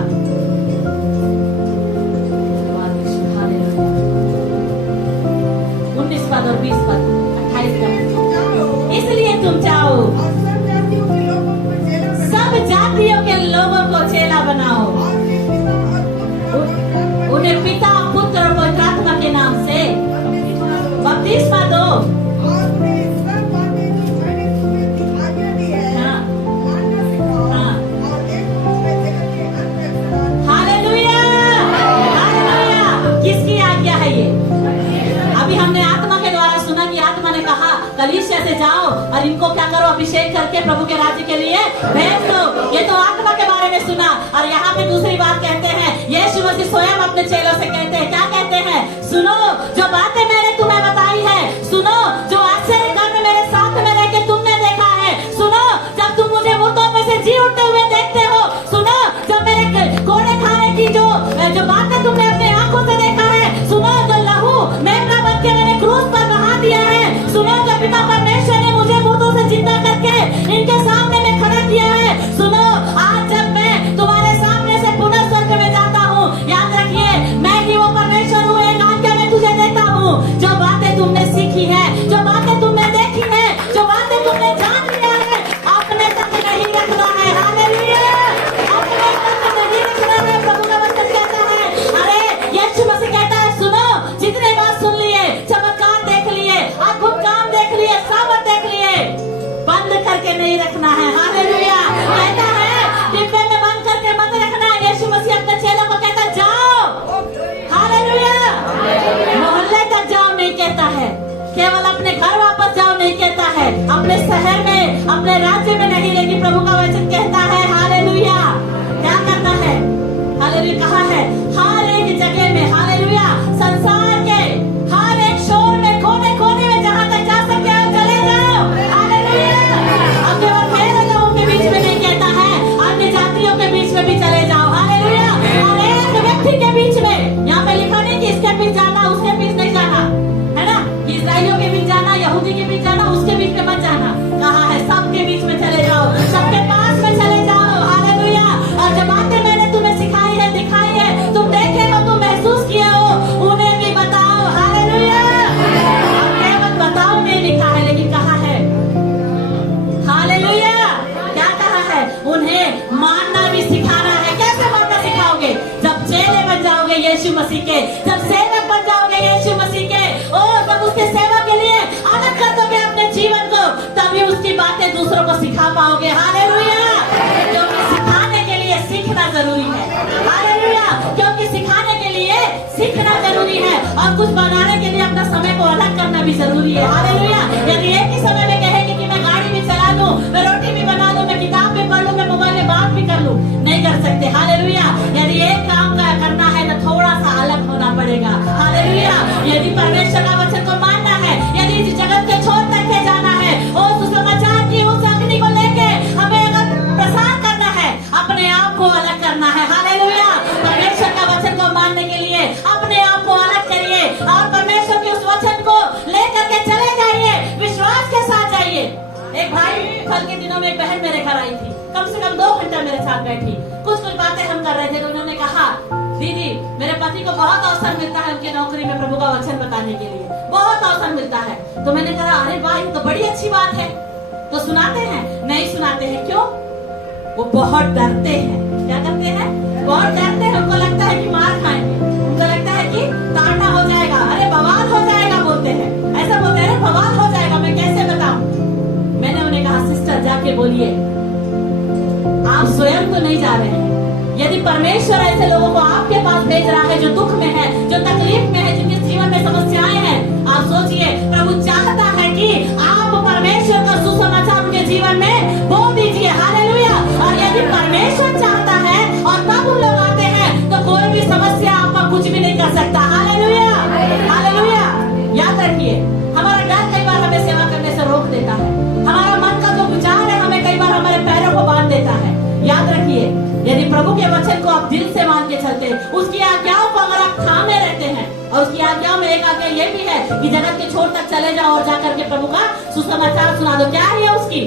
19 पद और 20 पद, 28 का। इसलिए तुम जाओ, सब जातियों के लोगों को चेला बनाओ, उन्हें पिता, पुत्र और पवित्र आत्मा के नाम से बपतिस्मा दो। हाँ, हाँ, कलीसिया से जाओ और इनको क्या करो, अभिषेक करके प्रभु के राज्य के लिए भेज दो। ये तो आत्मा के बारे में सुना। और यहाँ पे दूसरी बात कहते हैं, यीशु मसीह स्वयं अपने चेलों से कहते हैं, क्या कहते हैं, सुनो जो बातें मैंने तुम्हें बताई है, सुनो जो आश्चर्य कर्म मेरे साथ में रह के तुमने देखा है, सुनो जब तुम मुझे मुर्दों में से जी उठते हुए देखते हो, सुनो जब मेरे कोड़े खाने की जो बातें तुमने अपने आंखों से देखा है, सुनो जो लहू मेमना बन के मैंने क्रूस पर बहा दिया है, सुनो जो पिता परमेश्वर ने मुझे मुर्दों से जिंदा करके इनके सामने में खड़ा किया है, सुनो आज जब मैं तुम्हारे सामने से पुनः स्वर्ग में जाता हूँ, याद रखिए मैं ही वो परमेश्वर हूँ, एक आज्ञा मैं तुझे देता हूँ, जो बातें तुमने सीखी है, जो बातें तुमने देखी है, जो बातें तुमने जान लिया है, अपने तक नहीं रखना है। हालेलुया, अपने तक नहीं रखना है। प्रभु का वचन कहता है, अरे यीशु मसीह कहता है, सुनो जितने बात सुन लिए, चमत्कार देख लिए, अद्भुत काम देख लिए, सामर्थ देख लिए, बंद करके नहीं रखना है। हालेलुया, कहता है डिब्बे में बंद करके मत रखना है। यीशु मसीह अपने चेलों को कहता है, जाओ, हालेलुया, मोहल्ले तक जाओ नहीं कहता है, केवल अपने घर वापस जाओ नहीं कहता है, अपने शहर में, अपने राज्य में नहीं, लेकिन प्रभु का वचन कहता है, हालेलुया, क्या करना है, हालेलुया, कहा है हर एक जगह में, हालेलुया, संसार के हर एक शोर में, कोने कोने में जहां तक जा सकते हो चले जाओ। हालेलुया, अब केवल मेरे लोगों के बीच में नहीं कहता है, अन्य जातियों के बीच में भी चले जाओ। हालेलुया, और एक व्यक्ति के बीच में, यहाँ पे लिखा नहीं कि इसके बीच जाना, उसके बीच नहीं जाना, है ना, कि इस्राएलियों के बीच जाना, यहूदी के बीच जाना, उसके बीच में मत जाना, कहा है सबके बीच में चले जाओ, सबके पास में चले जाओ। हालेलुया, और जो बातें मैंने तुम्हें सिखाई है, दिखाई है, तुम देखे हो, तुम महसूस किए हो, उन्हें भी बताओ। हालेलुया, केवल बताओ नहीं लिखा है, लेकिन कहा है, हालेलुया, क्या कहा है, उन्हें मानना भी सिखाना है। कैसे मानना सिखाओगे, जब चेले बन जाओगे यीशु मसीह के, जब सेवक बन जाओगे यीशु मसीह के, जब उसके सेवा के लिए अलग कर दोगे अपने जीवन को, तभी उसकी बातें दूसरों को सिखा पाओगे। हालेलुया, क्योंकि सिखाने के लिए सीखना जरूरी है। हालेलुया, क्योंकि सिखाने के लिए सीखना जरूरी है, और कुछ बनाने के लिए अपना समय को अलग करना भी जरूरी है। हालेलुया, यदि एक ही समय में कहेंगे कि मैं गाड़ी भी चला लूं, मैं रोटी भी बना लूं, मैं किताब भी पढ़ लूं, मैं मोबाइल में बात भी कर लूं, नहीं कर सकते। हालेलुया, यदि एक काम करना है तो थोड़ा सा अलग होना पड़ेगा। हालेलुया, यदि परमेश्वर का वचन को मानना है, यदि इस जगत के छोर तक के जाना है, और सुसमाचार की उस अग्नि को लेके हमें अगर प्रसार करना है, अपने आप को अलग करना है। हालेलुया, परमेश्वर का वचन को मानने के लिए अपने आप को अलग करिए, और परमेश्वर के उस वचन को लेकर के चले जाइए, विश्वास के साथ जाइए। एक भाई, कल के दिनों में एक बहन मेरे घर आई थी, कम से कम 2 घंटा मेरे साथ बैठी, कुछ बातें हम कर रहे थे, तो उन्होंने कहा, दीदी मेरे पति को बहुत अवसर मिलता है उनकी नौकरी में प्रभु का वचन बताने के लिए, बहुत अवसर मिलता है। तो मैंने कहा, अरे वाह, ये तो बड़ी अच्छी बात है, तो सुनाते हैं? नहीं सुनाते हैं। क्यों? वो बहुत डरते हैं। क्या करते हैं? बहुत डरते हैं। उनको लगता है कि मार खाएंगे, उनको लगता है कि तांडा हो जाएगा, अरे बवाल हो जाएगा, बोलते हैं, ऐसा बोलते हैं, बवाल हो जाएगा, मैं कैसे बताऊं। मैंने उन्हें कहा, सिस्टर जाके बोलिए, आप स्वयं तो नहीं जा रहे हैं, यदि परमेश्वर ऐसे लोगों को आपके पास भेज रहा है जो दुख में है, जो तकलीफ में है, जिनके जीवन में समस्याएं हैं, आप सोचिए, प्रभु चाहता है कि आप परमेश्वर का सुसमाचार उनके जीवन में बोल दीजिए। हालेलुया, और यदि परमेश्वर चाहता है और तब उन लोग आते हैं, तो कोई भी समस्या आपका कुछ भी नहीं कर सकता। हालेलुया, हालेलुया, याद रखिए, हमारा डर कई बार हमें सेवा करने से रोक देता है, हमारा मन का जो विचार है हमें कई बार हमारे पैरों को बांध देता है। याद रखिए, यदि प्रभु के वचन को आप दिल से मान के चलते हैं, उसकी आज्ञाओं को अगर आप थामे रहते हैं, और उसकी आज्ञाओं में एक आज्ञा ये भी है कि जगत के छोर तक चले जाओ और जाकर के प्रभु का सुसमाचार सुना दो। क्या है उसकी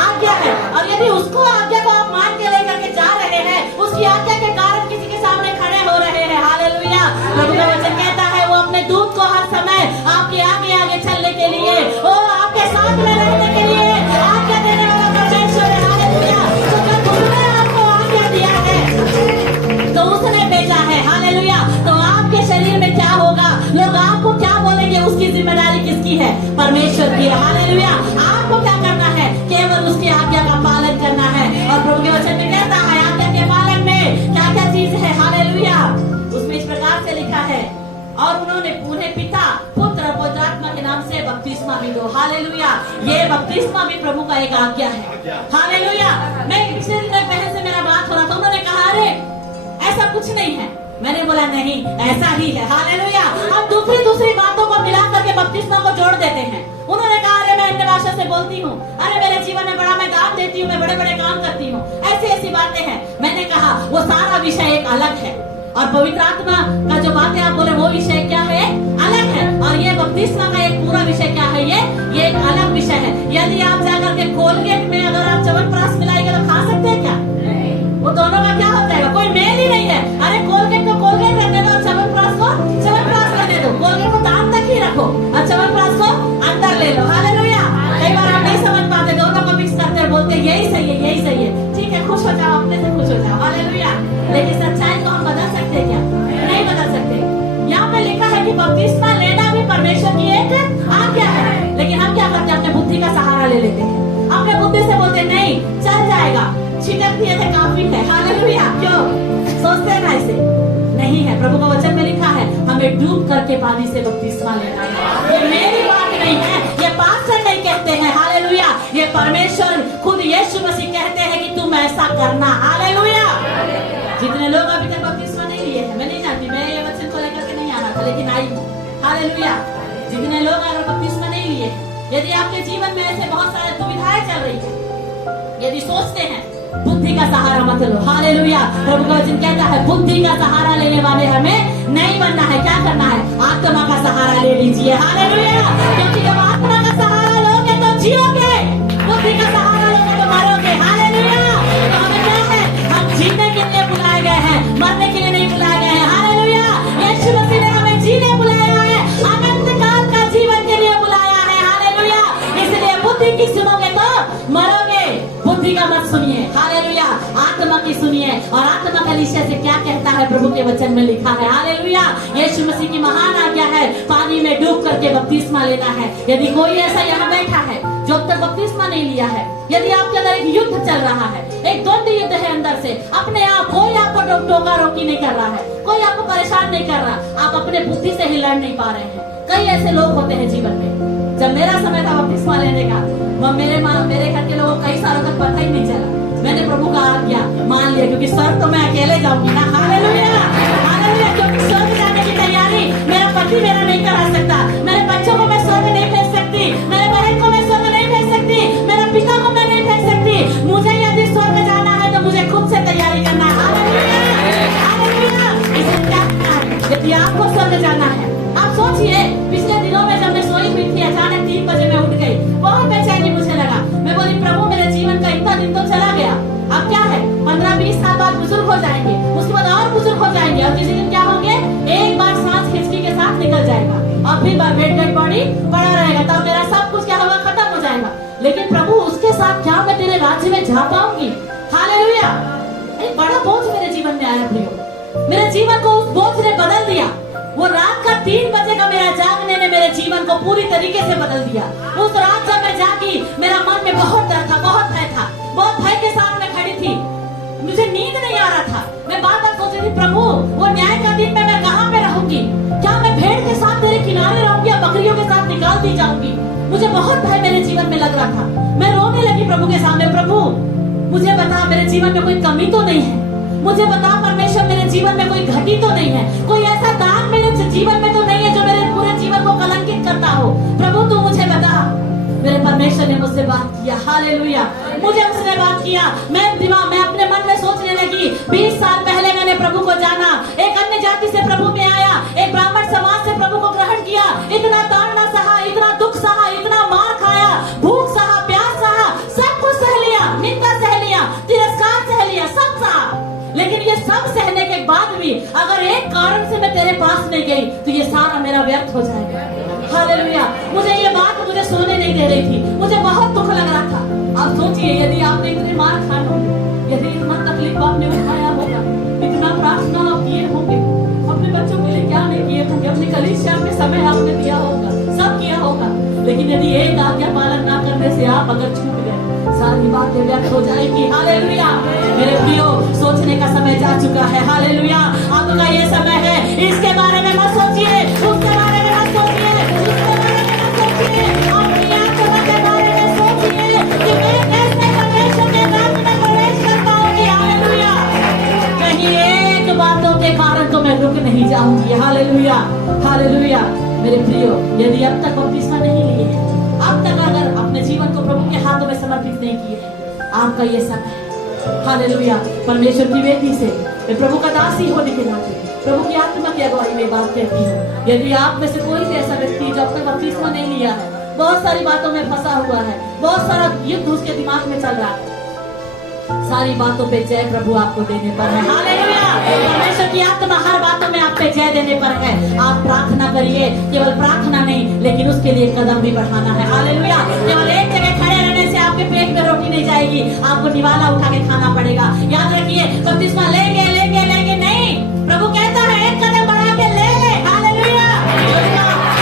आज्ञा है, और यदि उसको आज्ञा को आप मान के लेकर के जा रहे हैं, उसकी आज्ञा के कारण किसी के सामने खड़े हो रहे हैं। हालेलुया, प्रभु का वचन कहता है, वो अपने दूत को हर समय आपके आगे आगे चलने के लिए, वो आपके साथ में रहने के लिए आज्ञा देने वाला परमेश्वर है। हालेलुया, तो जब उसने आपको आज्ञा दिया है, तो उसने भेजा है। हालेलुया, तो आपके शरीर में क्या होगा, लोग आपको क्या बोलेंगे, उसकी जिम्मेदारी किसकी है? परमेश्वर की है। हालेलुया, आपको क्या करना है? केवल उसकी आज्ञा का पालन करना है। और प्रभु के वचन में कहता है, आज्ञा के पालन में क्या क्या चीज है। हालेलुया, उसमें इस प्रकार से लिखा है, और उन्होंने उन्हें पिता, पुत्र और पवित्र आत्मा के नाम से बपतिस्मा भी दो। हालेलुया। ये बपतिस्मा भी प्रभु का एक आज्ञा है। हालेलुया। मैं पिछले दिन एक बहन से मेरा बात हो रहा था, उन्होंने कहा अरे ऐसा कुछ नहीं है। मैंने बोला नहीं, ऐसा ही है। हालेलुया। हम दूसरी बातों को मिला करके बपतिस्मा को जोड़ देते हैं। उन्होंने कहा अरे मैं अन्य भाषा से बोलती हूँ, अरे मेरे जीवन में बड़ा मैं दान देती हूँ, मैं बड़े बड़े काम करती हूँ, ऐसी बातें हैं। मैंने कहा वो सारा विषय एक अलग है, और पवित्र आत्मा का जो बातें आप बोले वो विषय क्या है, अलग है। और ये बपतिस्मा का एक पूरा विषय क्या है, ये एक अलग विषय है। यदि आप जाकर के कोलगेट में अगर आप च्यवनप्राश मिलाएंगे तो खा सकते हैं क्या? वो दोनों का क्या हो जाएगा? कोई मेल ही नहीं है। अरे कोलगेट को कोलगेट करने दो, च्यवनप्राश को च्यवनप्राश करने दो। कोलगेट को दांत तक ही रखो और च्यवनप्राश को अंदर ले लो। हालेलुया। कई बार आप नहीं समझ पाते, दोनों को मिक्स करते हैं, बोलते यही सही है, यही सही है। ठीक है, खुश हो जाओ, अपने से खुश हो जाओ। हालेलुया। लेकिन सच्चाई को हम बदल सकते हैं क्या? नहीं बदल सकते। यहाँ पे लिखा है कि बपतिस्मा लेना भी परमेश्वर की एक आज्ञा है, लेकिन हम क्या करते हैं? अपने बुद्धि का सहारा ले लेते हैं, अपने बुद्धि से बोलते नहीं चल जाएगा, छिटक दिए थे काफी है। हालेलुया। क्यों सोचते हैं ना? ऐसे नहीं है। प्रभु का वचन में लिखा है हमें डूब करके पानी से बपतिस्मा लेना है। ये मेरी बात नहीं है, ये पास्टर नहीं कहते हैं। हालेलुया। ये परमेश्वर खुद यीशु मसीह कहते हैं कि तुम ऐसा करना। हालेलुया। जितने लोग अभी तक बपतिस्मा नहीं लिए हैं, मैं नहीं जानती, मैं ये वचन को लेकर के नहीं आना था, लेकिन आई हूँ। हालेलुया। जितने लोग अगर बपतिस्मा नहीं लिए, यदि आपके जीवन में ऐसे बहुत सारे दुविधाएं चल रही है, यदि सोचते हैं बुद्धि का सहारा मत लो। हालेलुया। प्रभु का वचन कहता है बुद्धि का सहारा लेने वाले हमें नहीं बनना है। क्या करना है? आत्मा का सहारा ले लीजिए। हालेलुया। क्योंकि जब आत्मा का सहारा लोगे तो जियोगे, बुद्धि का सहारा लोगे तो मरोगे। हालेलुया। तो हमें क्या है? हम जीने के लिए बुलाए गए हैं, मरने के लिए नहीं बुलाए गए हैं। हालेलुया। यीशु मसीह ने हमें जीने बुलाया है, अनंत काल का जीवन के लिए बुलाया है। हालेलुया। इसलिए बुद्धि की सुनोगे तो मरोगे, बुद्धि का मत सुनिए। हालेलुया। आत्मा की सुनिए। और आत्मा का विषय से क्या कहता है? प्रभु के वचन में लिखा है। हालेलुया। यीशु मसीह की महान आज्ञा है पानी में डूब करके बपतिस्मा लेना है। यदि कोई ऐसा यहाँ बैठा है जो अब तक बपतिस्मा नहीं लिया है, यदि आपके अंदर एक युद्ध चल रहा है, एक द्वंद युद्ध है अंदर से, अपने आप कोई आपको टोका रोकी नहीं कर रहा है, कोई आपको परेशान नहीं कर रहा, आप अपने बुद्धि से ही लड़ नहीं पा रहे हैं। कई ऐसे लोग होते हैं जीवन में। जब मेरा समय था बपतिस्मा लेने का, मेरे घर के लोगों को कई सालों तक पता ही नहीं चला। मैंने प्रभु का आज्ञा मान लिया, क्योंकि स्वर्ग तो मैं अकेले जाऊंगी ना। हालेलुया। हालेलुया। क्योंकि स्वर्ग जाने की तैयारी मेरा पति मेरा नहीं करा सकता, मेरे बच्चों को मैं स्वर्ग नहीं भेज सकती, मेरे बहन को मैं स्वर्ग नहीं भेज सकती, मेरे पिता को मैं नहीं भेज सकती। मुझे यदि स्वर्ग जाना है तो मुझे खुद से तैयारी करना है। हालेलुया। हालेलुया। इसलिए क्या करना है? यदि आपको स्वर्ग जाना है, आप सोचिए पिछले दिनों में जब मैं सोई हुई थी, अचानक 3 बजे मैं उठ गई, बहुत बेचैनी मुझे लगा। मैं बोली प्रभु मेरे जीवन का इतना दिन तो चला गया, अब क्या है? 15-20 साल बाद बुजुर्ग हो जाएंगे, उसके बाद और बुजुर्ग हो जाएंगे, और किसी दिन क्या होंगे? एक बार सांस खिंचकी के साथ निकल जाएगा, और फिर डेड बॉडी पड़ा रहेगा, तब मेरा सब कुछ क्या होगा? खत्म हो जाएगा। लेकिन प्रभु उसके साथ क्या मैं तेरे राज्य में जा पाऊंगी? हालेलुया। एक बड़ा बोझ मेरे जीवन में आया प्रियो, मेरे जीवन को उस बोझ ने बदल दिया। वो रात का 3 बजे का मेरा जागने ने मेरे जीवन को पूरी तरीके से बदल दिया। उस रात जब मैं जागी, मेरा मन में बहुत डर था, बहुत भय था, बहुत भय के साथ मैं खड़ी थी, मुझे नींद नहीं आ रहा था। मैं बार बार सोच रही थी प्रभु वो न्याय का दिन में मैं कहाँ पे रहूंगी? क्या मैं भेड़ के साथ तेरे किनारे रहूंगी या बकरियों के साथ निकाल दी जाऊंगी? मुझे बहुत भय मेरे जीवन में लग रहा था। मैं रोने लगी प्रभु के सामने, प्रभु मुझे बता मेरे जीवन में कोई कमी तो नहीं है, मुझे बता परमेश्वर मेरे जीवन में कोई घटी तो नहीं है, कोई ऐसा दाग मेरे जीवन में तो नहीं है जो मेरे पूरे जीवन को कलंकित करता हो। प्रभु तू मुझे बता। मेरे परमेश्वर ने मुझसे बात किया। हालेलुया। मुझे उसने बात किया। मैं अपने मन में सोचने लगी, 20 साल पहले मैंने प्रभु को जाना, एक अन्य जाति से प्रभु में आया, एक ब्राह्मण समाज से प्रभु को ग्रहण किया, इतना ताड़ना सहा, इतना दुख सहा, इतना मार खाया, भूख सहा, प्यास सहा, सब कुछ सह लिया, निंदा सह लिया, तिरस्कार सह लिया, सब सहा। लेकिन ये सब सहने के बाद भी अगर एक कारण से मैं तेरे पास नहीं गई तो ये सारा मेरा व्यर्थ हो जाएगा। हालेलुया। मुझे ये बात मुझे सोने नहीं दे रही थी, मुझे बहुत दुख लग रहा था। आप सोचिए यदि आपने इतने मार खाए होंगे, यदि इतना तकलीफ आपने उठाया होगा, इतना प्रार्थना आप किए होंगे, अपने बच्चों के लिए क्या नहीं किए होंगे, अपनी कलीसिया में समय आपने दिया होगा, सब किया होगा, लेकिन यदि एक आज्ञा पालन ना करने से आप अगर छूट गए, सारी बातें व्यर्थ हो जाएगी। हालेलुया। मेरे प्रियो सोचने का समय जा चुका है। हालेलुया। आपका ये समय है, इसके बारे में मत सोचिए, उसके बारे में मत सोचिए, उसके बारे में मत सोचिए, अपनी आत्मा के हालेलुया, हालेलुया। मेरे प्रियो, यदि अब तक बपतिस्मा नहीं लिए हैं, अब तक अगर अपने जीवन को प्रभु के हाथों में समर्पित नहीं किए हैं, आपका ये समय है। हालेलुया। परमेश्वर की वेदी से मैं प्रभु का दासी होने के नाते प्रभु की आत्मा की अगुवाई में बात कहती हूँ, यदि आप में से कोई भी ऐसा व्यक्ति जो अब तक बपतिस्मा नहीं लिया है, बहुत सारी बातों में फंसा हुआ है, बहुत सारा युद्ध उसके दिमाग में चल रहा है, सारी बातों पे जय प्रभु आपको देने पर है। हालेलुया। परमेश्वर की आत्मा हर बातों में आप पे जय देने पर है। आप प्रार्थना करिए, केवल प्रार्थना नहीं लेकिन उसके लिए कदम भी बढ़ाना है। हालेलुया। केवल एक जगह खड़े रहने से आपके पेट में रोटी नहीं जाएगी, आपको निवाला उठा के खाना पड़ेगा। याद रखिए, बपतिस्मा लेंगे लेंगे लेंगे नहीं, प्रभु कहता है एक कदम बढ़ा के ले ले। हालेलुया।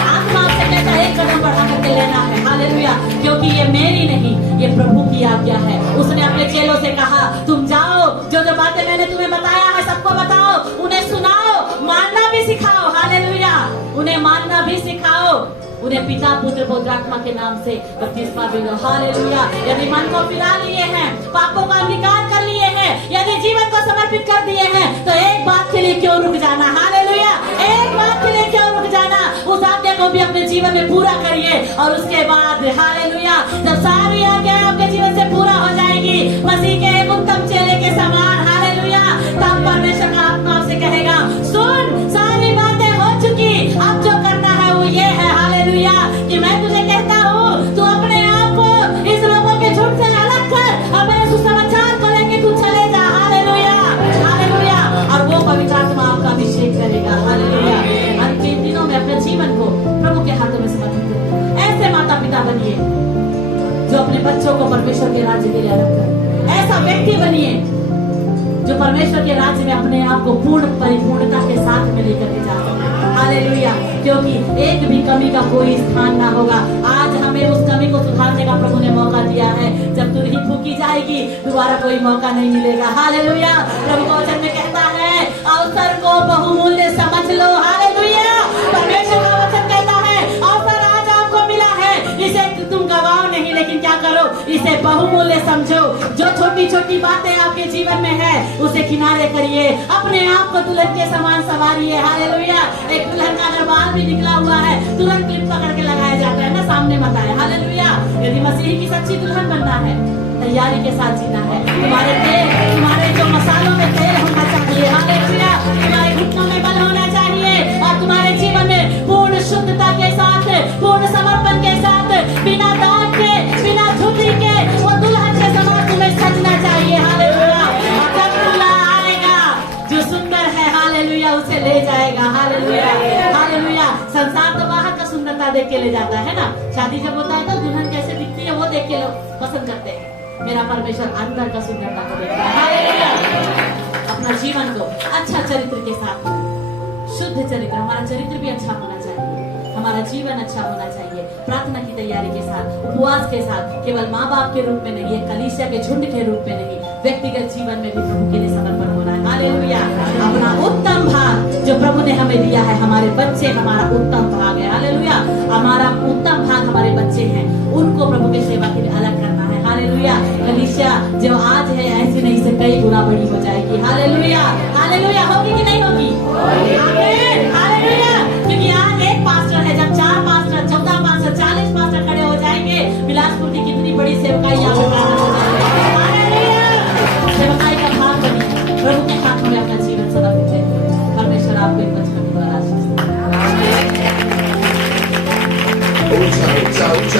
आत्मा आपसे कहता है एक कदम बढ़ा करके लेना है। हालेलुया। क्योंकि ये मेरी नहीं, ये प्रभु की आज्ञा है। उसने अपने चेलों से कहा, तुम जाओ, जो जो बातें मैंने तुम्हें बताया है सबको बताओ, उन्हें सुनाओ, मानना भी सिखाओ। हालेलुया। उन्हें मानना भी सिखाओ, उन्हें पिता पुत्र पवित्र आत्मा के नाम से बपतिस्मा भी दो। हालेलुया। यदि मन को फिरा लिए हैं, पापों का अंगीकार कर लिए हैं, यदि जीवन को समर्पित कर दिए हैं, तो एक बात के लिए क्यों रुक जाना। हालेलुया। एक बात के लिए क्यों रुक जाना, उस आज्ञा को भी अपने जीवन में पूरा करिए। और उसके बाद हालेलुया, जब सारी आज्ञा आपके जीवन से पूरा हो जाएगी, मसीह के एक उत्तम चेले के समान, हालेलुया, तब परमेश्वर का आत्मा आपसे कहेगा, सुन, सारी बातें हो चुकी, अब जो करना है वो ये है। हालेलुया। कि मैं तुझे कहता हूँ, तू अपने आप को इस लोगों के झूठ से अलग कर और मेरे सुसमाचार को लेके तू चले जा। Hallelujah, hallelujah. और वो पवित्र आत्मा आपका अभिषेक करेगा। हालेलुया। अंतिम दिनों में अपने जीवन को प्रभु के हाथों में समर्पित करिए। ऐसे माता पिता बनिए जो अपने बच्चों को परमेश्वर के राज्य के लिए अलग करे। ऐसा व्यक्ति बनिए जो परमेश्वर के राज्य में अपने आप को पूर्ण परिपूर्णता के साथ में लेकर के जा सके। हालेलुया। क्योंकि एक भी कमी का कोई स्थान ना होगा। आज हमें उस कमी को सुधारने का प्रभु ने मौका दिया है। जब तुरही फूकी जाएगी, दोबारा कोई मौका नहीं मिलेगा। हालेलुया। प्रभु का वचन में कहता है, अवसर को बहुमूल्य समझ लो। हालेलुया। परमेश्वर का वचन कहता है, अवसर आज आपको मिला है, इसे तुम गवाओ नहीं, लेकिन क्या करो, इसे बहुमूल्य समझो। जो छोटी छोटी बातें आपके जीवन में है, उसे किनारे करिए, अपने आप को दुल्हन के समान संवारिए। हालेलुया। एक दुल्हन का अगर बाल भी निकला हुआ है, तुरंत क्लिप पकड़ के लगाया जाता है ना, सामने मत आए। हालेलुया। यदि मसीह की सच्ची दुल्हन बनना है, तैयारी के साथ जीना है। तुम्हारे जो मसालों में तेल होना चाहिए। हालेलुया। तुम्हारे घुटनों में बल होना चाहिए और तुम्हारे जीवन में पूर्ण शुद्धता के साथ, पूर्ण समर्पण के साथ, बिना दाग के, बिना धुली के, वो दुल्हन के समान तुम्हें सजना चाहिए। हालेलुया। जब दूल्हा आएगा जो सुंदर है, हालेलुया, उसे ले जाएगा। Hallelujah, hallelujah. संसार तो बाहर का सुंदरता देख के ले जाता है ना। शादी जब होता है तो दुल्हन कैसे दिखती है वो देख के लोग पसंद करते हैं। मेरा परमेश्वर अंदर का सुंदरता को देखता है। हालेलुया। अपना जीवन को अच्छा चरित्र के साथ, शुद्ध चरित्र, हमारा चरित्र भी अच्छा होना चाहिए, हमारा जीवन अच्छा होना चाहिए। प्रार्थना की तैयारी के साथ, उपवास के साथ, केवल माँ बाप के रूप में नहीं, एक कलीसिया के झुंड के रूप में नहीं, व्यक्तिगत जीवन में भी प्रभु के लिए समर्पण होना है। हालेलुया। अपना उत्तम भाग जो प्रभु ने हमें दिया है, हमारे बच्चे हमारा उत्तम भाग है। हालेलुया। हमारा उत्तम भाग हमारे बच्चे हैं, उनको प्रभु की सेवा के लिए अलग करना है। हालेलुया। कलीसिया जो आज है ऐसी नहीं से कई गुना बड़ी हो जाएगी। Hallelujah, hallelujah. होगी कि नहीं होगी? आमीन। हालेलुया। क्योंकि आज एक पास्टर है, जब 4 पास्टर, 14 पास्टर, 40 पास्टर खड़े हो जाएंगे, बिलासपुर की कितनी बड़ी सेवकाई यहाँ